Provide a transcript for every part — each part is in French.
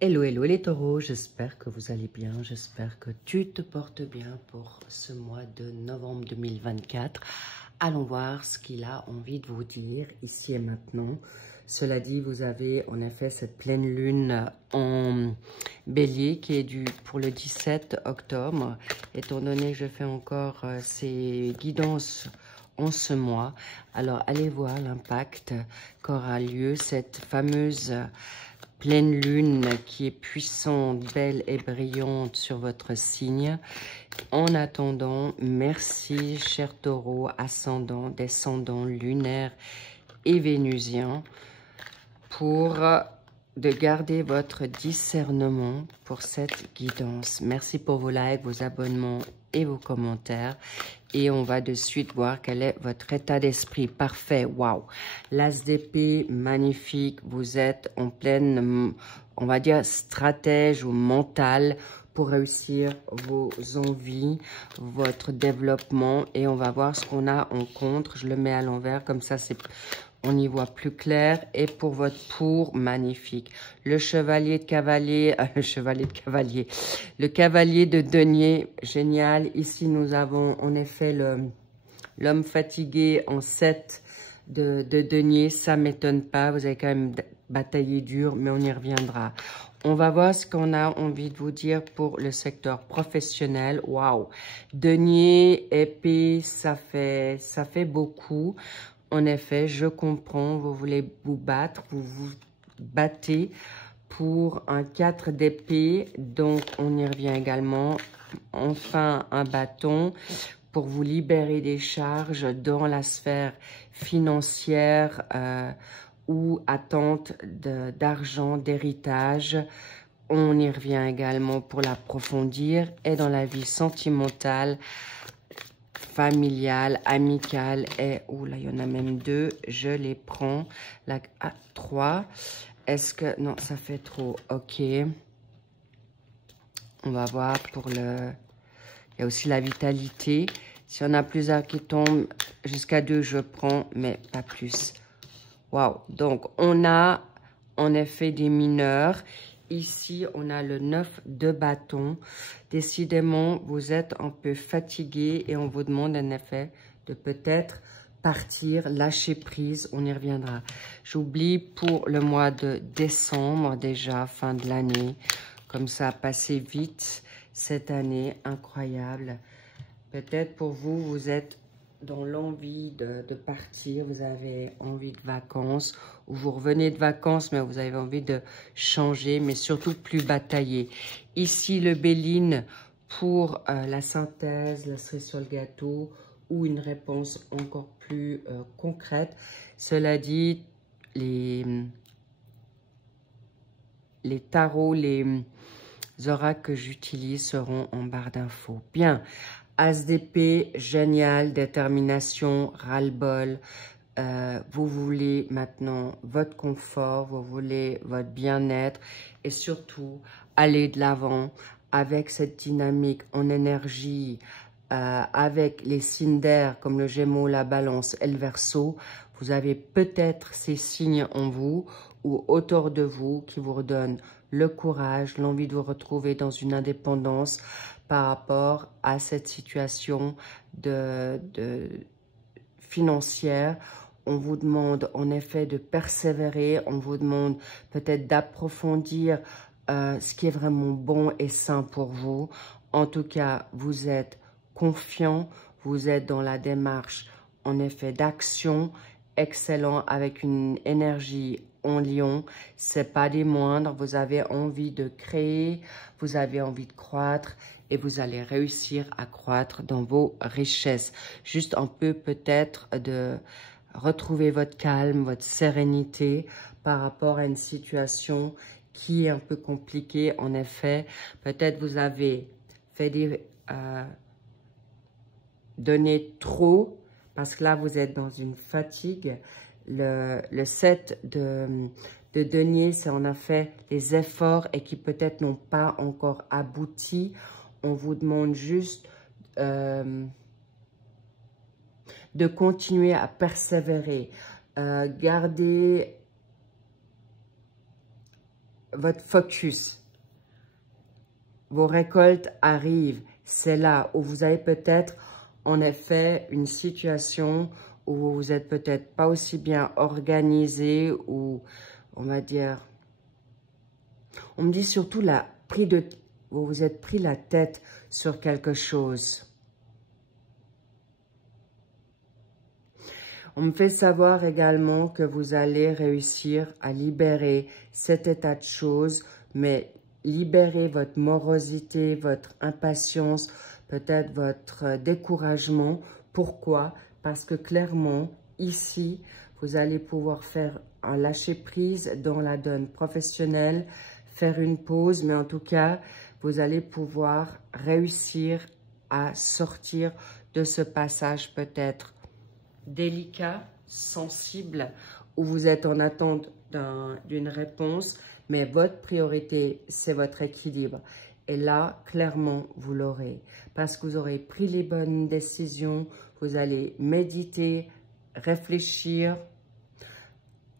Hello, hello les taureaux, j'espère que vous allez bien, j'espère que tu te portes bien pour ce mois de novembre 2024. Allons voir ce qu'il a envie de vous dire ici et maintenant. Cela dit, vous avez en effet cette pleine lune en bélier qui est due pour le 17 octobre. Étant donné que je fais encore ces guidances en ce mois, alors allez voir l'impact qu'aura lieu cette fameuse pleine lune qui est puissante, belle et brillante sur votre signe. En attendant, merci cher taureau, ascendant, descendant, lunaire et vénusien pour de garder votre discernement pour cette guidance. Merci pour vos likes, vos abonnements et vos commentaires. Et on va de suite voir quel est votre état d'esprit. Parfait, waouh. L'as d'épée, magnifique. Vous êtes en pleine, on va dire, stratège ou mental pour réussir vos envies, votre développement. Et on va voir ce qu'on a en contre. Je le mets à l'envers, comme ça on y voit plus clair. Et pour votre pour, magnifique. Le chevalier de cavalier, le cavalier de denier, génial. Ici, nous avons en effet l'homme fatigué en 7 de denier. Ça ne m'étonne pas. Vous avez quand même bataillé dur, mais on y reviendra. On va voir ce qu'on a envie de vous dire pour le secteur professionnel. Waouh! Denier, épée, ça fait beaucoup. En effet, je comprends, vous voulez vous battre, vous vous battez pour un 4 d'épée, donc on y revient également. Enfin, un bâton pour vous libérer des charges dans la sphère financière ou attente d'argent, d'héritage. On y revient également pour l'approfondir et dans la vie sentimentale, familiale, amicale et là il y en a même 2, je les prends. La 3, est-ce que non, ça fait trop? Ok, on va voir pour le, il y a aussi la vitalité. Si on a plusieurs qui tombent jusqu'à 2, je prends, mais pas plus. Waouh, donc on a en effet des mineurs. Ici, on a le 9 de bâton. Décidément, vous êtes un peu fatigué et on vous demande en effet de peut-être partir, lâcher prise. On y reviendra. J'oublie pour le mois de décembre déjà, fin de l'année. Comme ça a passé vite cette année, incroyable. Peut-être pour vous, vous êtes dans l'envie de partir, vous avez envie de vacances, ou vous revenez de vacances, mais vous avez envie de changer, mais surtout plus batailler. Ici, le Béline pour la synthèse, la cerise sur le gâteau, ou une réponse encore plus concrète. Cela dit, les tarots, les oracles que j'utilise seront en barre d'infos. Bien. As d'épée, génial, détermination, ras-le-bol. Vous voulez maintenant votre confort, vous voulez votre bien-être et surtout aller de l'avant avec cette dynamique en énergie, avec les signes d'air comme le Gémeaux, la Balance et le Verseau. Vous avez peut-être ces signes en vous ou autour de vous qui vous redonnent le courage, l'envie de vous retrouver dans une indépendance par rapport à cette situation financière. On vous demande en effet de persévérer, on vous demande peut-être d'approfondir ce qui est vraiment bon et sain pour vous. En tout cas, vous êtes confiant, vous êtes dans la démarche en effet d'action, excellent avec une énergie en lion, c'est pas des moindres, vous avez envie de créer, vous avez envie de croître et vous allez réussir à croître dans vos richesses. Juste un peu peut-être de retrouver votre calme, votre sérénité par rapport à une situation qui est un peu compliquée. En effet, peut-être vous avez fait donné trop parce que là, vous êtes dans une fatigue. Le 7 de denier, c'est en effet des efforts et qui peut-être n'ont pas encore abouti. On vous demande juste de continuer à persévérer. Gardez votre focus. Vos récoltes arrivent. C'est là où vous avez peut-être, en effet, une situation où vous êtes peut-être pas aussi bien organisé ou, on va dire, on me dit surtout vous vous êtes pris la tête sur quelque chose. On me fait savoir également que vous allez réussir à libérer cet état de choses, mais libérer votre morosité, votre impatience, peut-être votre découragement. Pourquoi? Parce que clairement, ici, vous allez pouvoir faire un lâcher-prise dans la donne professionnelle, faire une pause, mais en tout cas, vous allez pouvoir réussir à sortir de ce passage peut-être délicat, sensible, où vous êtes en attente d'une réponse, mais votre priorité, c'est votre équilibre. Et là, clairement, vous l'aurez. Parce que vous aurez pris les bonnes décisions, vous allez méditer, réfléchir.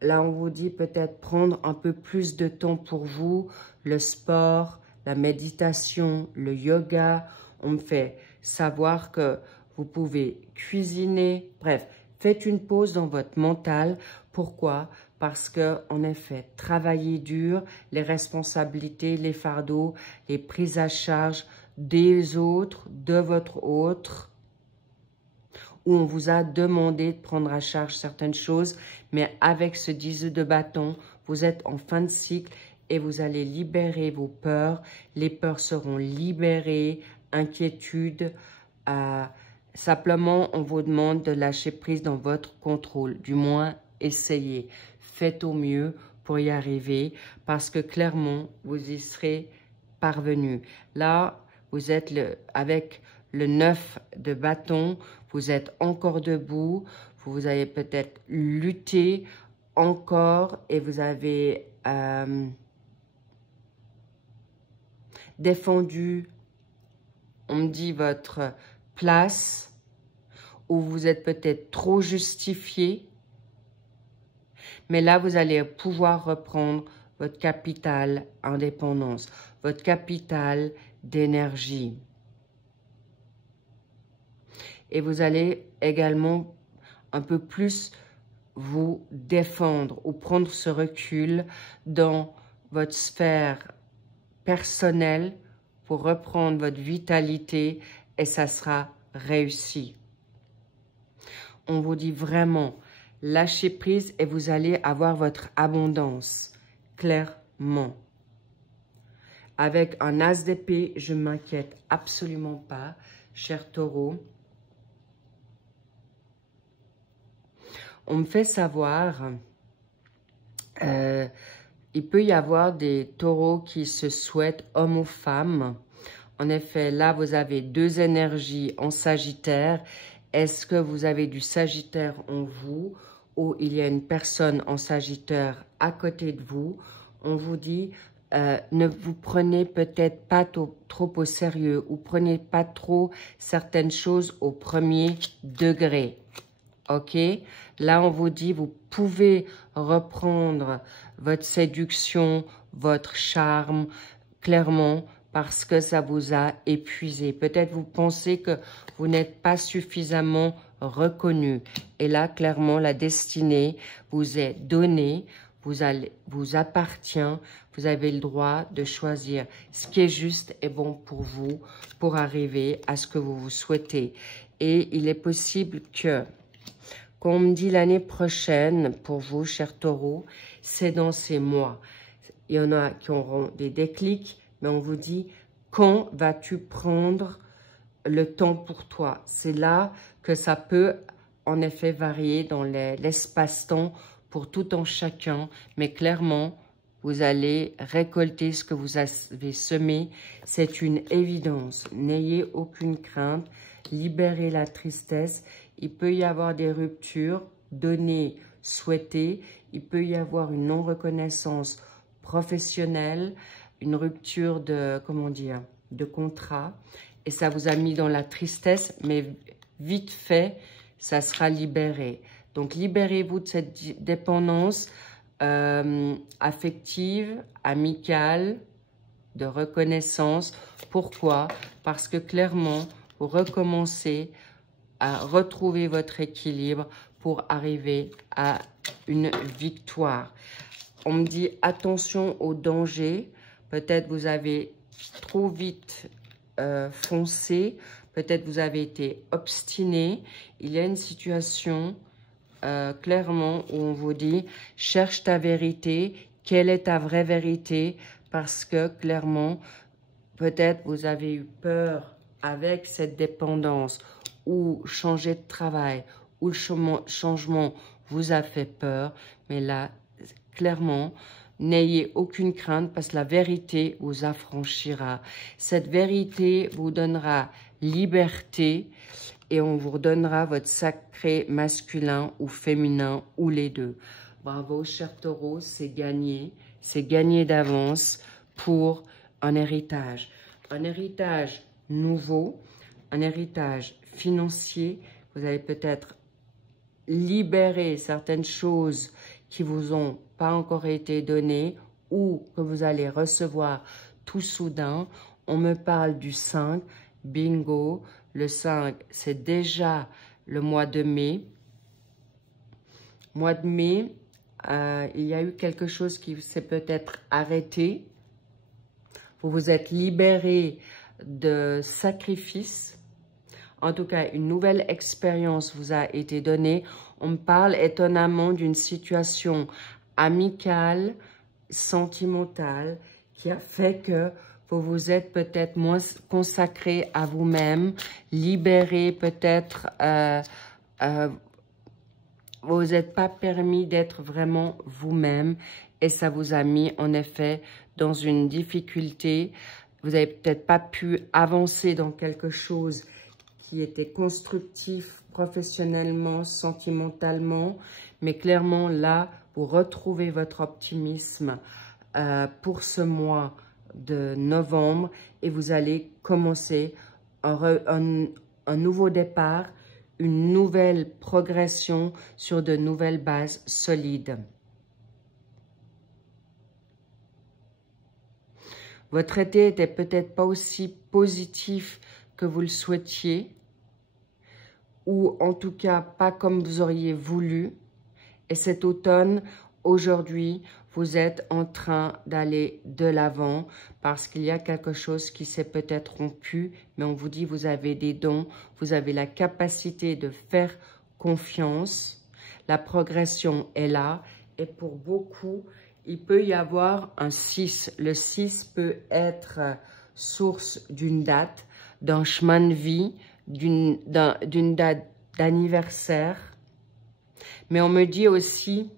Là, on vous dit peut-être prendre un peu plus de temps pour vous, le sport, la méditation, le yoga. On me fait savoir que vous pouvez cuisiner. Bref, faites une pause dans votre mental. Pourquoi? Parce que, en effet, travailler dur, les responsabilités, les fardeaux, les prises à charge des autres, de votre autre, où on vous a demandé de prendre à charge certaines choses, mais avec ce 10 de bâton, vous êtes en fin de cycle et vous allez libérer vos peurs. Les peurs seront libérées, inquiétudes. Simplement, on vous demande de lâcher prise dans votre contrôle. Du moins, essayez. Faites au mieux pour y arriver parce que clairement, vous y serez parvenu. Là, vous êtes avec le 9 de bâton, vous êtes encore debout, vous avez peut-être lutté encore et vous avez défendu, on me dit, votre place, où vous êtes peut-être trop justifié. Mais là, vous allez pouvoir reprendre votre capital indépendance, votre capital d'énergie. Et vous allez également un peu plus vous défendre ou prendre ce recul dans votre sphère personnelle pour reprendre votre vitalité et ça sera réussi. On vous dit vraiment, lâchez prise et vous allez avoir votre abondance, clairement. Avec un as d'épée, je ne m'inquiète absolument pas, cher taureau. On me fait savoir, il peut y avoir des taureaux qui se souhaitent homme ou femme. En effet, là, vous avez deux énergies en Sagittaire. Est-ce que vous avez du Sagittaire en vous ou il y a une personne en Sagittaire à côté de vous? On vous dit, ne vous prenez peut-être pas trop au sérieux ou prenez pas trop certaines choses au premier degré. Ok? Là, on vous dit, vous pouvez reprendre votre séduction, votre charme, clairement, parce que ça vous a épuisé. Peut-être vous pensez que vous n'êtes pas suffisamment reconnu. Et là, clairement, la destinée vous est donnée, vous appartient, vous avez le droit de choisir ce qui est juste et bon pour vous, pour arriver à ce que vous vous souhaitez. Et il est possible que, quand on me dit l'année prochaine, pour vous, chers taureaux, c'est dans ces mois. Il y en a qui auront des déclics, mais on vous dit, quand vas-tu prendre le temps pour toi? C'est là que ça peut en effet varier dans l'espace-temps pour tout un chacun, mais clairement, vous allez récolter ce que vous avez semé. C'est une évidence. N'ayez aucune crainte. Libérez la tristesse. Il peut y avoir des ruptures données, souhaitées. Il peut y avoir une non-reconnaissance professionnelle, une rupture de, comment dire, de contrat. Et ça vous a mis dans la tristesse, mais vite fait, ça sera libéré. Donc, libérez-vous de cette dépendance. affective, amicale, de reconnaissance. Pourquoi? Parce que clairement, vous recommencez à retrouver votre équilibre pour arriver à une victoire. On me dit attention aux dangers. Peut-être vous avez trop vite foncé. Peut-être vous avez été obstiné. Il y a une situation clairement où on vous dit cherche ta vérité. Quelle est ta vraie vérité? Parce que clairement, peut-être vous avez eu peur avec cette dépendance ou changer de travail ou le changement vous a fait peur. Mais là, clairement, n'ayez aucune crainte parce que la vérité vous affranchira. Cette vérité vous donnera liberté et on vous redonnera votre sacré masculin ou féminin ou les deux. Bravo, cher taureau, c'est gagné. C'est gagné d'avance pour un héritage. Un héritage nouveau, un héritage financier. Vous allez peut-être libérer certaines choses qui vous ont pas encore été données ou que vous allez recevoir tout soudain. On me parle du 5, bingo. Le 5, c'est déjà le mois de mai. Mois de mai, il y a eu quelque chose qui s'est peut-être arrêté. Vous vous êtes libéré de sacrifices. En tout cas, une nouvelle expérience vous a été donnée. On me parle étonnamment d'une situation amicale, sentimentale, qui a fait que vous vous êtes peut-être moins consacré à vous-même, libéré peut-être, vous n'êtes pas permis d'être vraiment vous-même et ça vous a mis en effet dans une difficulté. Vous n'avez peut-être pas pu avancer dans quelque chose qui était constructif professionnellement, sentimentalement, mais clairement là, vous retrouvez votre optimisme pour ce mois de novembre et vous allez commencer un nouveau départ, une nouvelle progression sur de nouvelles bases solides. Votre été était peut-être pas aussi positif que vous le souhaitiez, ou en tout cas pas comme vous auriez voulu. Et cet automne, aujourd'hui, vous êtes en train d'aller de l'avant parce qu'il y a quelque chose qui s'est peut-être rompu, mais on vous dit vous avez des dons, vous avez la capacité de faire confiance. La progression est là et pour beaucoup, il peut y avoir un 6. Le 6 peut être source d'une date, d'un chemin de vie, d'une date d'anniversaire. Mais on me dit aussi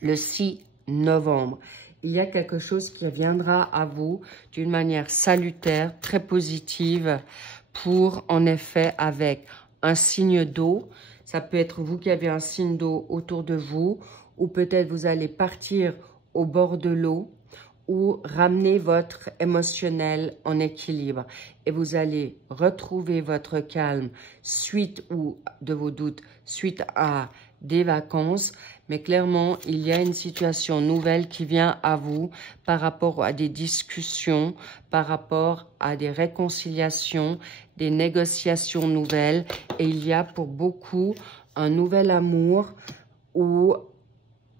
le 6 novembre. Il y a quelque chose qui viendra à vous d'une manière salutaire, très positive, pour en effet avec un signe d'eau. Ça peut être vous qui avez un signe d'eau autour de vous, ou peut-être vous allez partir au bord de l'eau, ou ramener votre émotionnel en équilibre. Et vous allez retrouver votre calme suite ou de vos doutes, suite à des vacances. Mais clairement, il y a une situation nouvelle qui vient à vous par rapport à des discussions, par rapport à des réconciliations, des négociations nouvelles. Et il y a pour beaucoup un nouvel amour ou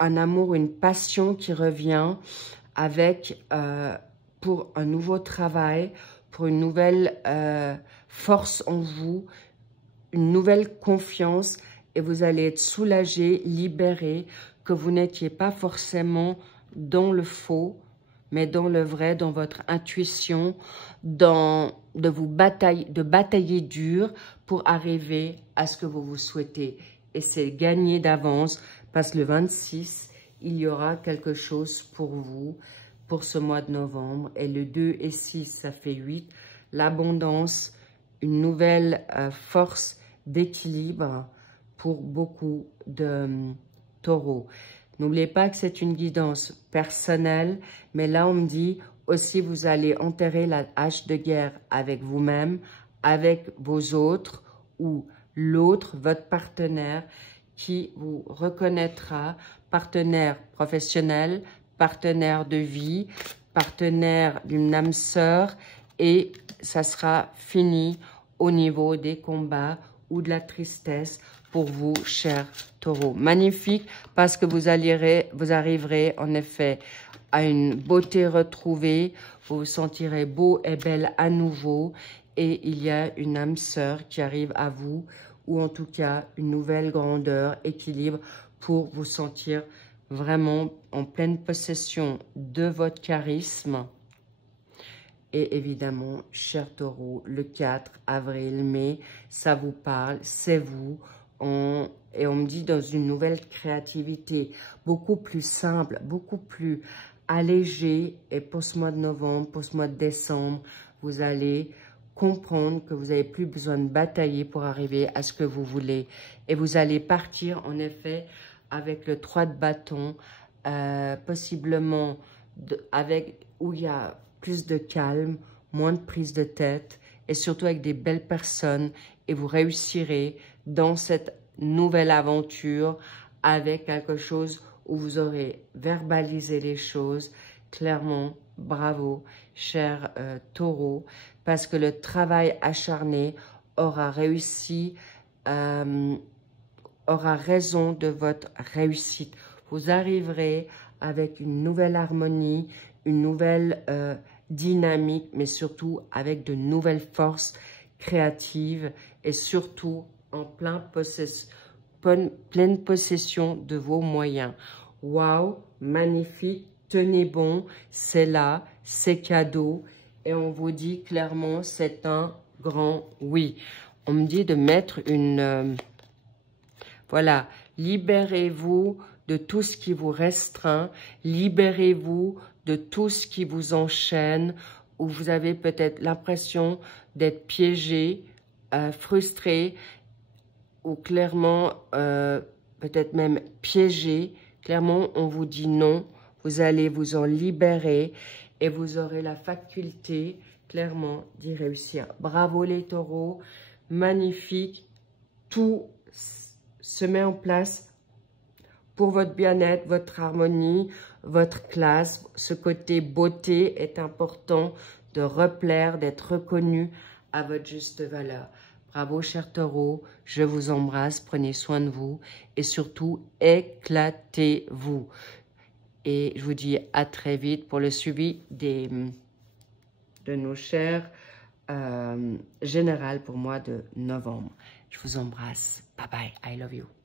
un amour, une passion qui revient avec, pour un nouveau travail, pour une nouvelle force en vous, une nouvelle confiance et vous allez être soulagé, libéré, que vous n'étiez pas forcément dans le faux, mais dans le vrai, dans votre intuition, de batailler dur pour arriver à ce que vous vous souhaitez. Et c'est gagné d'avance parce que le 26, il y aura quelque chose pour vous, pour ce mois de novembre. Et le 2 et 6, ça fait 8. L'abondance, une nouvelle force d'équilibre pour beaucoup de taureaux. N'oubliez pas que c'est une guidance personnelle, mais là on me dit aussi vous allez enterrer la hache de guerre avec vous-même, avec vos autres ou l'autre, votre partenaire, qui vous reconnaîtra partenaire professionnel, partenaire de vie, partenaire d'une âme sœur, et ça sera fini au niveau des combats ou de la tristesse pour vous, chers taureaux. Magnifique, parce que vous arriverez en effet à une beauté retrouvée, vous vous sentirez beau et belle à nouveau, et il y a une âme sœur qui arrive à vous, ou en tout cas une nouvelle grandeur, équilibre, pour vous sentir vraiment en pleine possession de votre charisme. Et évidemment, cher taureau, le 4 avril, mai, ça vous parle, c'est vous. Et on me dit dans une nouvelle créativité, beaucoup plus simple, beaucoup plus allégée. Et pour ce mois de novembre, pour ce mois de décembre, vous allez comprendre que vous n'avez plus besoin de batailler pour arriver à ce que vous voulez. Et vous allez partir, en effet, avec le 3 de bâton, possiblement où il y a plus de calme, moins de prise de tête, et surtout avec des belles personnes, et vous réussirez dans cette nouvelle aventure avec quelque chose où vous aurez verbalisé les choses. Clairement, bravo, cher taureau, parce que le travail acharné aura réussi, aura raison de votre réussite. Vous arriverez avec une nouvelle harmonie, une nouvelle dynamique, mais surtout avec de nouvelles forces créatives et surtout en pleine possession de vos moyens. Waouh, magnifique, tenez bon, c'est là, c'est cadeau, et on vous dit clairement, c'est un grand oui. On me dit de mettre une... voilà, libérez-vous de tout ce qui vous restreint, libérez-vous de tout ce qui vous enchaîne, où vous avez peut-être l'impression d'être piégé, frustré, ou clairement, peut-être même piégé. Clairement, on vous dit non, vous allez vous en libérer et vous aurez la faculté, clairement, d'y réussir. Bravo les taureaux, magnifique, tout se met en place pour votre bien-être, votre harmonie, votre classe. Ce côté beauté est important de replaire, d'être reconnu à votre juste valeur. Bravo, chers taureaux, je vous embrasse, prenez soin de vous et surtout, éclatez-vous. Et je vous dis à très vite pour le suivi de nos chers générales pour le mois de novembre. Je vous embrasse. Bye bye, I love you.